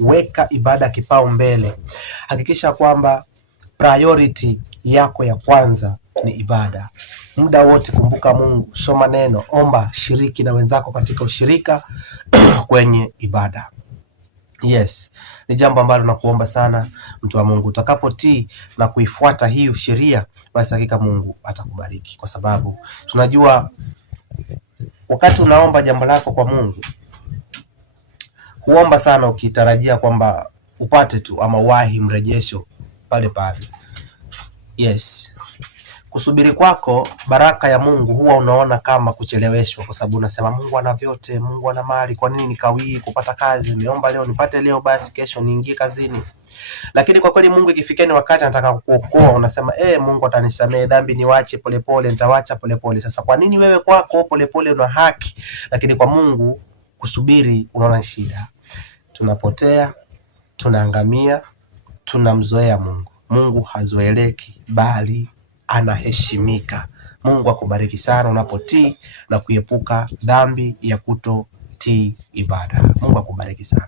weka ibada kipao mbele. Hakikisha kwamba priority yako ya kwanza ni ibada. Muda wote kumbuka Mungu, soma neno, omba, shiriki na wenzako katika ushirika kwenye ibada. Yes, ni jambo ambalo nakuomba sana mtu wa Mungu, utakapotii na kuifuata hii sheria, basi hakika Mungu atakubariki, kwa sababu tunajua wakati unaomba jambo lako kwa Mungu, huomba sana ukitarajia kwamba upate tu ama wahi mrejesho pale pale. Yes, kusubiri kwako baraka ya Mungu huwa unaona kama kucheleweshwa, kwa sababu unasema Mungu ana vyote, Mungu ana mali, kwa nini nikawii kupata kazi? Niomba leo nipate leo, basi kesho niingie kazini. Lakini kwa kweli Mungu ikifikia ni wakati anataka kukuokoa, unasema Mungu atanisamehe dhambi, niwache polepole, nitawacha polepole. Sasa kwa nini wewe kwako polepole una haki, lakini kwa Mungu kusubiri unaona shida? Tunapotea, tunaangamia, tunamzoea Mungu. Mungu hazoeleki bali anaheshimika. Mungu akubariki sana unapotii na kuepuka dhambi ya kutotii ibada. Mungu akubariki sana.